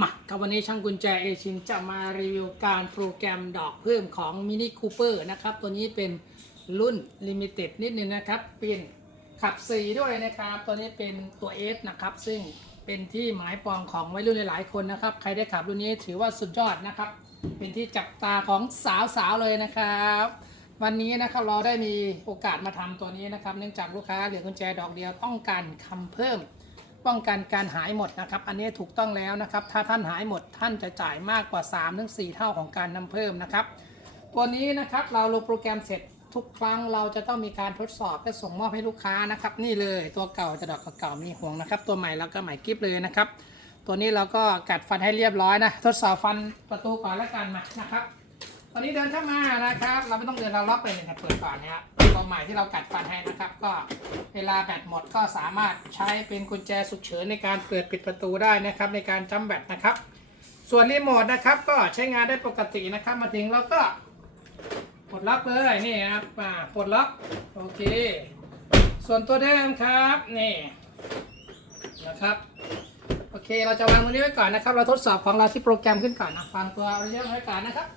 มาครับวันนี้ช่างกุญแจเอชินจะมารีวิวการโปรแกรมดอกเพิ่มของมินิคูเปอร์นะครับ ตัวนี้เป็นรุ่นลิมิเต็ดนิดนึงนะครับเป็นขับ4ด้วยนะครับ ตัวนี้เป็นตัว S นะครับ ซึ่งเป็นที่หมายปองของวัยรุ่นหลายๆคนนะครับ ใครได้ขับรุ่นนี้ถือว่าสุดยอดนะครับ เป็นที่จับตาของสาวๆเลยนะครับวันนี้นะครับเราได้มีโอกาสมาทำตัวนี้นะครับ เนื่องจากลูกค้าเหลือกุญแจดอกเดียวต้องการคำเพิ่ม ป้องกันการหายหมดนะครับ อันนี้ถูกต้องแล้วนะครับ ถ้าท่านหายหมดท่านจะจ่ายมากกว่า3ถึง4เท่าของการนำเพิ่มนะครับ ตัวนี้นะครับเราลงโปรแกรมเสร็จทุกครั้งเราจะต้องมีการทดสอบและส่งมอบให้ลูกค้านะครับ นี่เลยตัวเก่าจะดอกเก่ามีห่วงนะครับ ตัวใหม่เราก็ใหม่กิฟเลยนะครับ ตัวนี้เราก็กัดฟันให้เรียบร้อยนะ ทดสอบฟันประตูก่อนแล้วกันมานะครับ อนนี้เดินเข้ามานะครับ เราไม่ต้องเดินเราล็อกไปเลยนะเปิดก่อนนะครับตัวใหม่ที่เรากัดฟันให้นะครับ ก็เวลาแบตหมดก็สามารถใช้เป็นกุญแจฉุกเฉินในการเปิดปิดประตูได้นะครับ ในการจำแบตนะครับ ส่วนรีโมทนะครับ ก็ใช้งานได้ปกตินะครับ มาถึงเราก็ปลดล็อกเลยนี่ครับอ่าปลดล็อกโอเค ส่วนตัวเดิมครับนี่นะครับโอเค เราจะวางตัวนี้ไว้ก่อนนะครับ เราทดสอบของเราที่โปรแกรมขึ้นก่อนนะฟังตัวเราเยอะไว้ก่อนนะครับ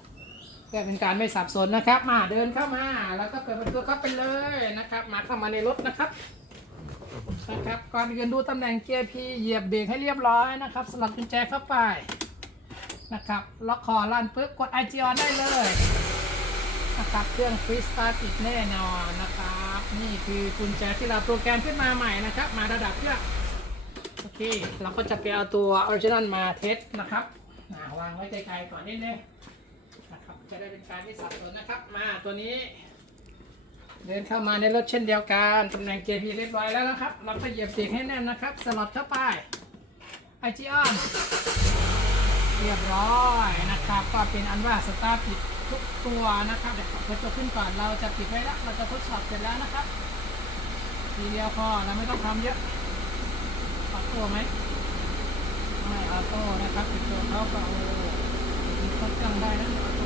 เพื่อเป็นการไม่สับสนนะครับ มาเดินเข้ามา แล้วก็เปิดประตูเข้าไปเลยนะครับ มาเข้ามาในรถนะครับนะครับก่อนอื่นดูตำแหน่งเกียร์ P เหยียบเบรกให้เรียบร้อยนะครับสลับกุญแจเข้าไปนะครับล็อกคอลั่นปุ๊บกด i g on ได้เลยนะครับเครื่องฟรีสตาร์ติดแน่นอนนะครับนี่คือกุญแจที่เราโปรแกรมขึ้นมาใหม่นะครับ มาระดับเครื่องโอเคเราก็จะไปเอาตัวออริจินัลมาเทสนะครับาวางไว้ไกลๆก่อนนิดนึง จะได้เป็นการไม่สับสนนะครับ มาตัวนี้ เดินเข้ามาในรถเช่นเดียวกันตำแหน่งเกียร์พีเรียบร้อยแล้วนะครับ เราก็เหยียบเบรกให้แน่นนะครับ สลัดเข้าไปไอจีออนเรียบร้อยนะครับ ก็เป็นอันว่าสตาร์ทติดทุกตัวนะครับเดี๋ยวขอเปิดตัวขึ้นก่อนเราจะปิดไว้แล้วเราจะทดสอบเสร็จแล้วนะครับทีเดียวพอเราไม่ต้องทำเยอะออโต้ไหมไม่ออโต้นะครับติดตัวเขาก็เอามีข้อเครื่องได้นะออโต้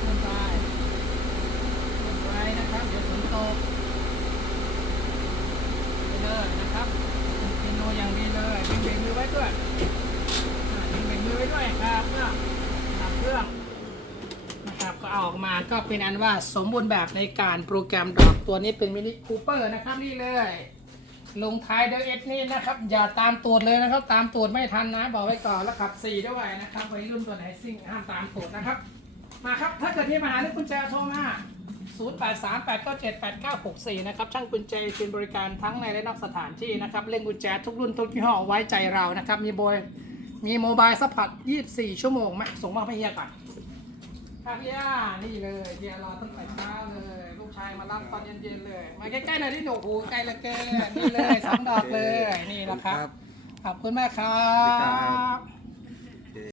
เลื่อนไปเลื่อนไว้นะครับ เดี๋ยวฝนตกไปเลยนะครับเป็นโนอย่างดีเลยดึงเบรกมือไว้ด้วยอ่าดึงเบรกมือไว้ด้วยครับเพื่อดับเครื่องนะครับ ก็เอาออกมาก็เป็นอันว่าสมบูรณ์แบบในการโปรแกรมดอกตัวนี้เป็นมินิคูเปอร์นะครับนี่เลย ลงท้ายด้วยเอสนี่นะครับ อย่าตามตูดเลยนะครับ ตามตูดไม่ทันนะ บอกไว้ก่อนแล้วขับ4ด้วยนะครับวัยรุ่นตัวไหนซิ่งห้ามตามตูดนะครับ มาครับ ถ้าเกิดที่มาหาเรื่องกุญแจโทรมา0 8 3 8 9 7 8 9 6 4 นะครับ ช่างกุญแจเป็นบริการทั้งในและนอกสถานที่นะครับ เล่นกุญแจทุกรุ่นทุกยี่ห้อไว้ใจเรานะครับ มีโบยมีโมบายซัพพอร์ต24 ชั่วโมงมส่งมอบให้เฮียก่อน ครับเฮียนี่เลยเฮียรอตั้งแต่เช้าเลย ลูกชายมารับตอนเย็นๆเลย มาใกล้ๆหน่อยที่หนูหูใกล้เหลือเกินนี่เลยสองดอกเลยนี่แหละครับครับ ขอบคุณมากครัสวัสดีครับบ